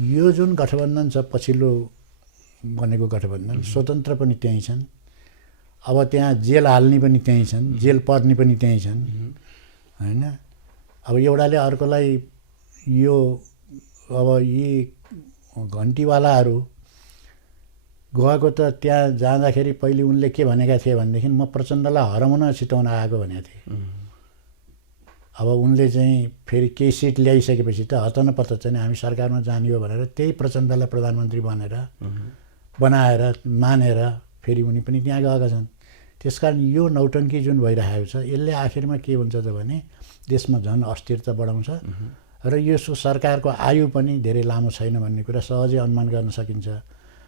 यो जुन गठबन्धन छ पछिल्लो बनेको गठबन्धन स्वतन्त्र पनि त्यहीँ छन्। अब त्यहाँ जेल हाल्ने पनि त्यहीँ छन्, जेल पर्ने पनि त्यहीँ छन् हैन। अब एउटाले अर्कोलाई यो अब यी घन्टीवालाहरू गएको त त्यहाँ जाँदाखेरि पहिले उनले के भनेका थिए भनेदेखि म प्रचण्डलाई हराउन छिटाउन आएको भनेको थिएँ। अब उनले चाहिँ फेरि केही सिट ल्याइसकेपछि त हतनपत्त चाहिँ हामी सरकारमा जाने हो भनेर त्यही प्रचण्डलाई प्रधानमन्त्री बनाएर मानेर फेरि उनी पनि त्यहाँ गएका छन्। त्यसकारण यो नौटङ्की जुन भइरहेको छ यसले आखिरमा के हुन्छ त भने देशमा झन् अस्थिरता बढाउँछ र यो सरकारको आयु पनि धेरै लामो छैन भन्ने कुरा सहजै अनुमान गर्न सकिन्छ।